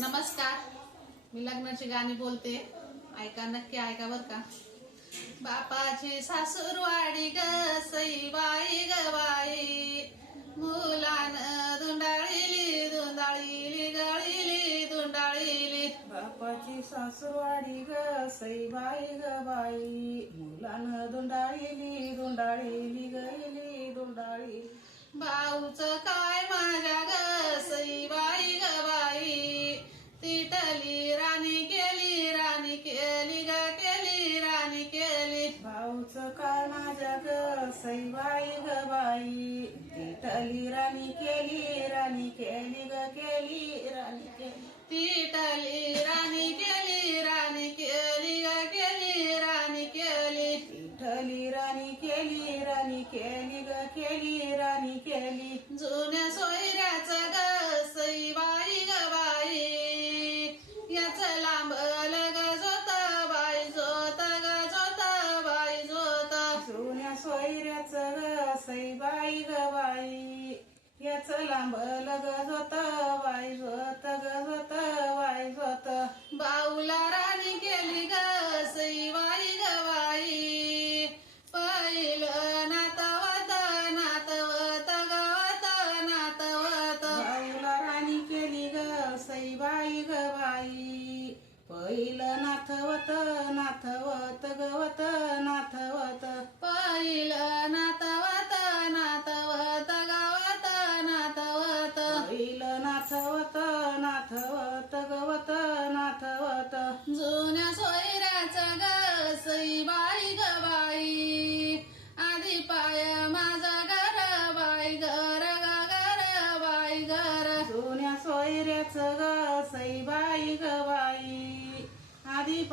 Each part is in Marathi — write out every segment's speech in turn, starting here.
नमस्कार. मी लग्नाची गाणी बोलते. ऐका नक्की ऐका बर का. बापाची सासूरवाडी ग सईबाई ग बाई. मुलान दुंडाळीली दुंडाळीली गळीली दुंडाळीली बापाची सासूवाडी ग सईबाई ग बाई. मुलानं दुंडाळीली दुंडाळीली गईली दुंडाळी भाऊच काय माझ्या ग सईबाई राणी ग केली राणी केली. तिटली राणी केली राणी केली ग केली राणी केली. तिठली राणी केली राणी केली ग केली राणी केली. जुन्या सोयऱ्याच ग सईबाई ग बाई. याच लांबल ग जोत बाई जोत ग जोत बाई जोत. जुन्या सोयऱ्याच ग सईबाई ग बाई. याच लांबल ग जोत बाई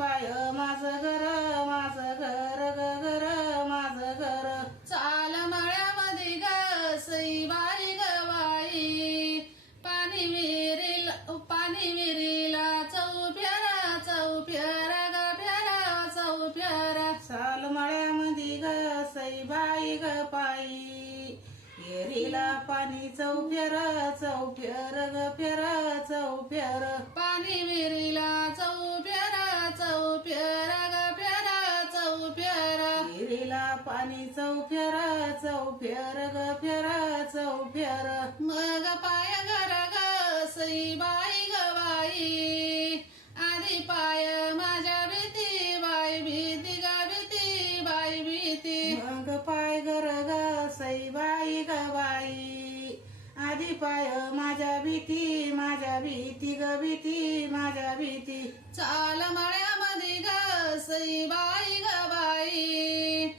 पाय माझं घर माझं घर ग घर माझं घर. चाल मळ्यामध्ये ग सईबाई ग बाई. पाणी विहिरीला पाणी विहिरीला चौफ्यारा चौफ्यारा ग फ्यारा चौफ्यारा साल मळ्यामध्ये ग सईबाई ग पायी येरीला पाणी चौफेर चौफेर ग फेर चौफेर पाणी विहिरीला चौफ्यारा चौफ्यारा चौफेर चौफेर ग फेर चौफेर मग पाय घर ग सईबाई ग बाई. आधी पाय माझ्या भीती बाई भीती ग भीती बाई भीती. मग पाय घर ग सईबाई ग बाई. आधी पाय माझ्या भीती माझ्या भीती ग भीती माझ्या भीती. चाल मळ्यामध्ये ग सईबाई ग बाई.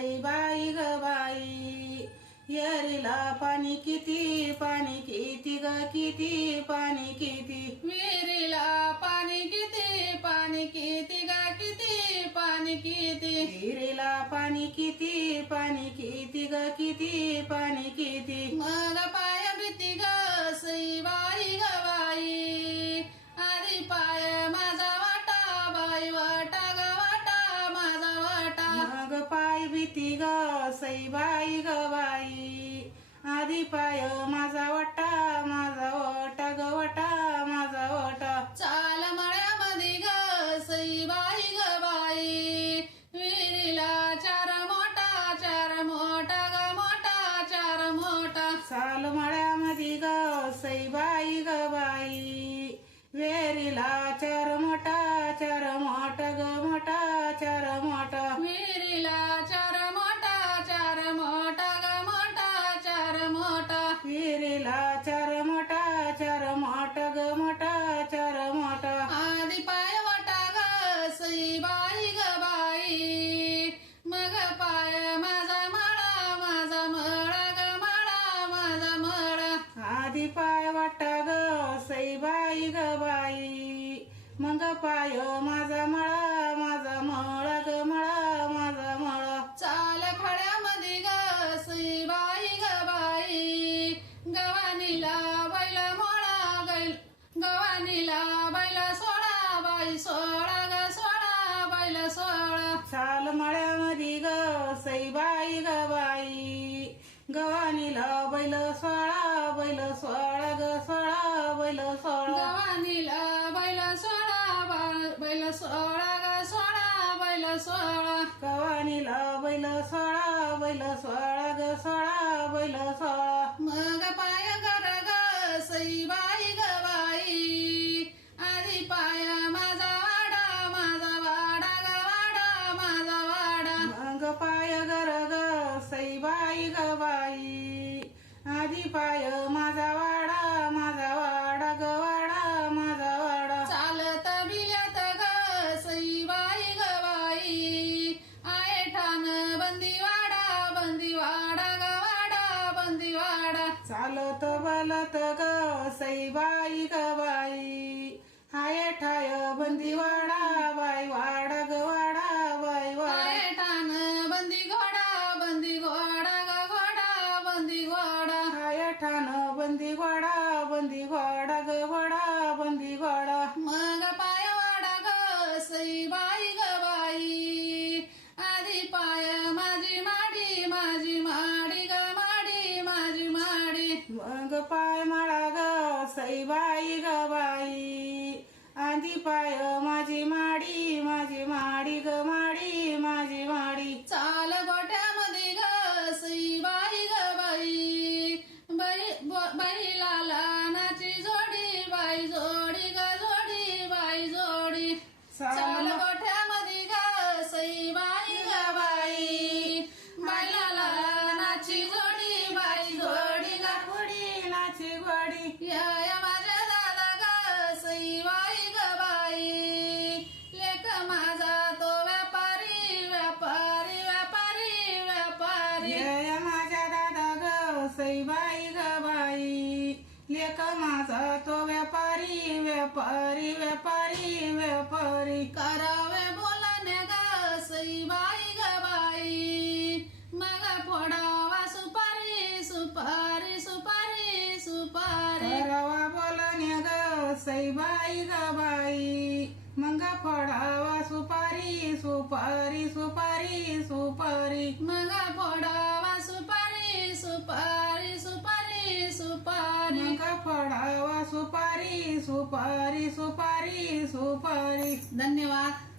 सईबाई ग बाई. येरीला पाणी किती पाणी किती ग किती पाणी किती. विहिरीला पाणी किती पाणी किती ग किती पाणी किती. विहिरीला पाणी किती पाणी किती ग किती पाणी किती. मग पाय भीती ग ग बाई. बाई ग बाई वेरीला चार आधी पाय वाटा ग सईबाई ग बाई. मग पाय माझा मळा माझा मळा ग गवानीला बैल सोळा बैल सोळा ग सोळा बैल सोळा. गवानीला बैल सोळा बैल सोळा ग सोळा बैल सोळा. गवानीला बैल सोळा बैल सोळा ग सोळा बैल सोळा. मग पाय गर ग सईबाई ग बाई. आधी पाय माझा वाडा माझा वाडा ग वाडा माझा वाडा. मग पाय गर ग सईबाई ग बाई. आधी पाय माझा वाडा माझा वाडा ग वाडा माझा वाडा. चालत बिल्यात ग सईबाई ग बाई. आये ठाण बंदी वाडा बंदी वाडा ग वाडा बंदी वाडा. चालत बलत ग सईबाई ग बाई. हाय ठाय बंदी वाडा. बाई बाई ग बाई. आधी पाय व्यापारी व्यापारी व्यापारी व्यापारी. करावे बोलणे ग सईबाई ग बाई. मग फोडावा सुपारी सुपारी सुपारी सुपारी. करावा बोलण्या ग सईबाई ग बाई. मग फोडावा सुपारी सुपारी सुपारी सुपारी. मग फोडावा सुपारी सुपारी सुपारी फोडावा सुपारी सुपारी सुपारी सुपारी. धन्यवाद.